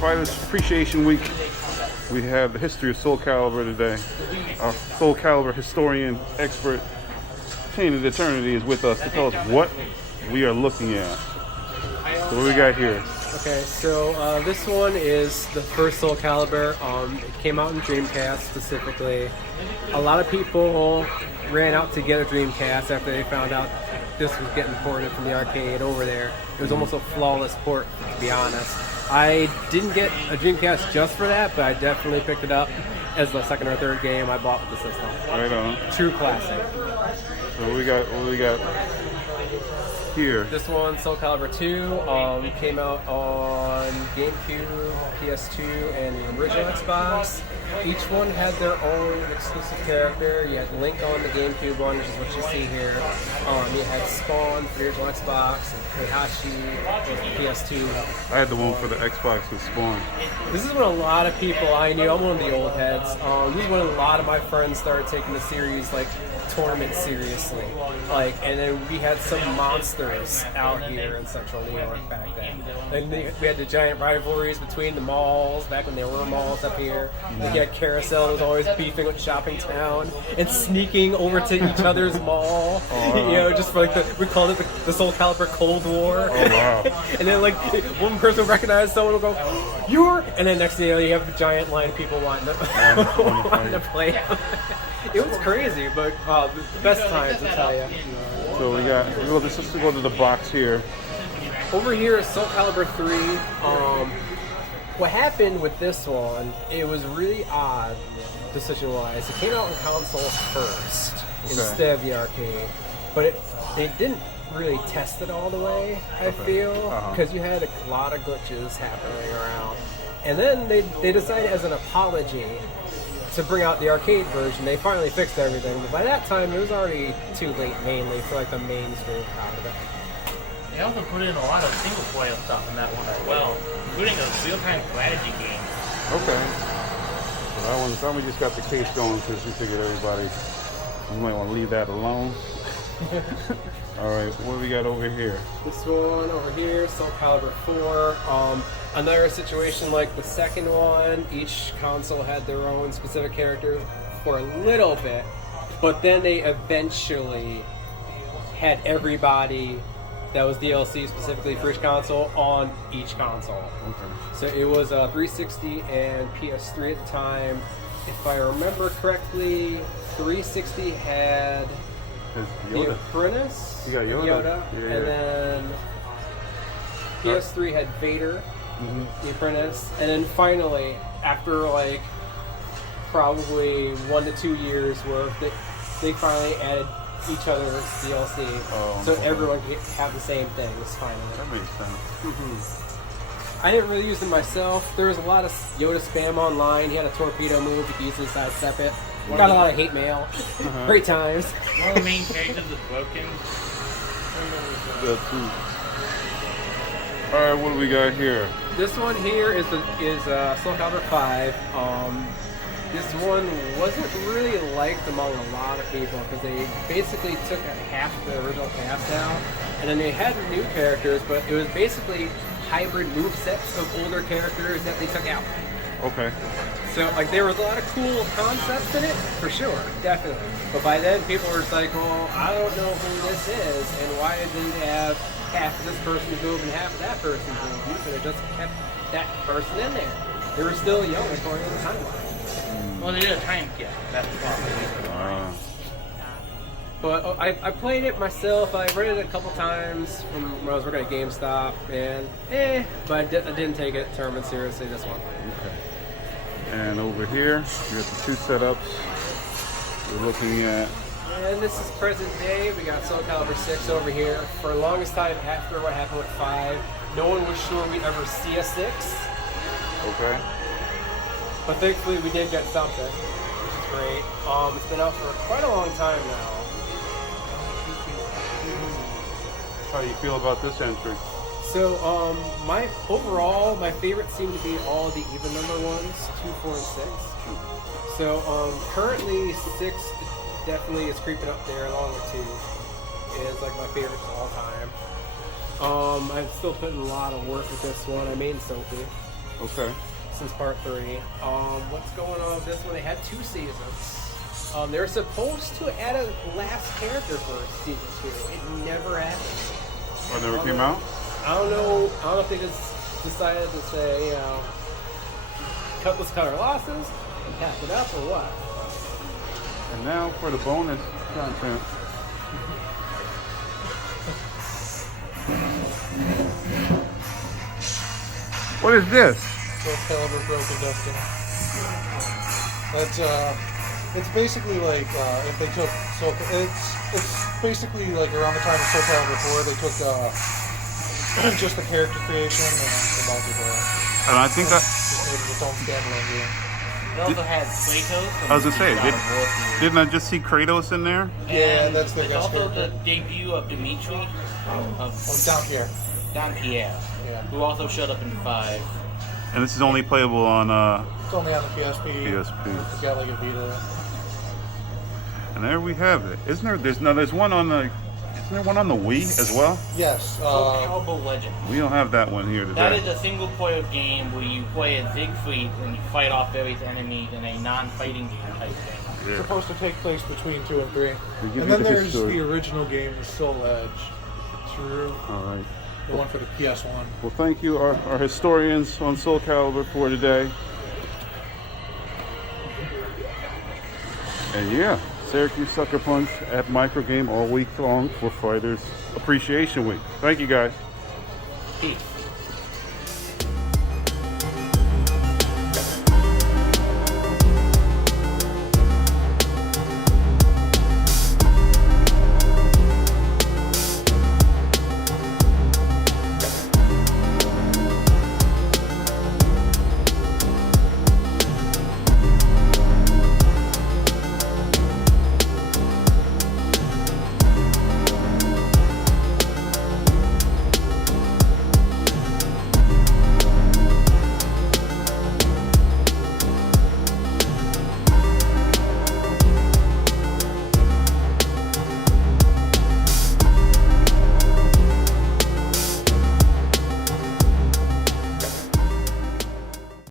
Fighters Appreciation Week. We have the history of Soul Calibur today. Our Soul Calibur historian, expert, Chain of Eternity is with us to tell us what we are looking at. So what we got here? Okay, so this one is the first Soul Calibur. It came out in Dreamcast specifically. A lot of people ran out to get a Dreamcast after they found out this was getting ported from the arcade over there. It was almost a flawless port, to be honest. I didn't get a Dreamcast just for that, but I definitely picked it up as the second or third game I bought with the system. Right on. True classic. So what we got here? This one, Soul Calibur 2, came out on GameCube, PS2, and the original Xbox. Each one had their own exclusive character. You had Link on the GameCube one, which is what you see here. You had Spawn for the original Xbox, and Heihachi for the PS2. I had the one for the Xbox with Spawn. This is when a lot of people I knew, I'm one of the old heads, this is when a lot of my friends started taking the series, like, tournament seriously. And then we had some monsters out here in central New York back then. And we had the giant rivalries between the malls, back when there were malls up here. Then you had Carousel was always beefing with Shopping Town and sneaking over to each other's mall. Just for we called it the Soul Calibur Cold War. Oh, wow. And then one person would recognize someone would go, "You're," and then next thing you know, you have a giant line of people wanting to play. It was crazy, but the best times, I tell you. So let's just go to the box here. Over here is Soul Calibur 3. What happened with this one, it was really odd, decision-wise. It came out on consoles first, instead of the arcade. But they didn't really test it all the way, I feel, because you had a lot of glitches happening around. And then they decided as an apology to bring out the arcade version. They finally fixed everything, but by that time it was already too late, mainly for the mainstream part of it. They also put in a lot of single player stuff in that one as well, including a real-time strategy game. Okay. So that one just got the case going because we figured you might want to leave that alone. All right, what do we got over here? This one over here, Soul Calibur 4. Another situation like the second one, each console had their own specific character for a little bit, but then they eventually had everybody that was DLC specifically for each console on each console. Okay. So it was 360 and PS3 at the time. If I remember correctly, 360 had the Apprentice, you got Yoda. Yeah. And then PS3 had Vader, the Apprentice, and then finally, after probably 1 to 2 years worth, they finally added each other's DLC, so everyone could have the same things finally. That makes sense. I didn't really use them myself. There was a lot of Yoda spam online. He had a torpedo move, you could easily sidestep it. Got a lot of hate mail. Great times. One of the main characters is broken. Alright, what do we got here? This one here is Soul Calibur 5. This one wasn't really liked among a lot of people because they basically took half the original cast out, and then they had new characters, but it was basically hybrid movesets of older characters that they took out. Okay. So there was a lot of cool concepts in it, for sure, definitely. But by then people were just like, well, I don't know who this is, and why didn't they have half of this person's move and half of that person's move? You could have just kept that person in there. They were still young according to the timeline. Well, they did a time skip. That's the problem. But I played it myself. I read it a couple times from when I was working at GameStop, and but I didn't take it tournament seriously this one. Okay. And over here, we got the two setups. We're looking at. And this is present day. We got Soul Calibur 6 over here. For the longest time after what happened with 5, no one was sure we'd ever see a 6. Okay. But thankfully we did get something, which is great. It's been out for quite a long time now. How do you feel about this entry? So, my favorites seem to be all the even number ones, 2, 4, and 6. So, currently 6 definitely is creeping up there along with 2. It's my favorite of all time. I'm still putting a lot of work with this one. I made Sophie. Okay. since part 3. What's going on with this one? They had 2 seasons. They were supposed to add a last character for season 2. It never happened. Oh, it never came out? I don't know if they just decided to say, you know, let's cut our losses and pack it up or what. And now for the bonus content. What is this? Soul Calibur Broken Destiny. That's it's basically like if they took it's basically like around the time of Soul Calibur 4 they took just the character creation and the multiplayer. And I think that Just made it its own standalone game. They also had Kratos. I was gonna say, God of War series. didn't I just see Kratos in there? Yeah, And that's the it's guest also the character. debut of Dimitri, of Down here. Don Pierre, Yeah. who also showed up in 5. And this is only playable on It's only on the PSP. PSP. It's got like a Vita. and there we have it. Isn't there there's one on the isn't there one on the Wii as well? Yes. Soul Calibur Legend. We don't have that one here That is today. a single-player game where you play as Siegfried and you fight off various enemies in a non-fighting game type thing. It's Yeah. supposed to take place between 2 and 3. give And you then the there's history. the original game, the Soul Edge. True. All right. The one for the PS1. Well, thank you, our historians on Soul Calibur for today. And yeah, Syracuse Sucker Punch at Microgame all week long for Fighters Appreciation Week. Thank you, guys. Peace.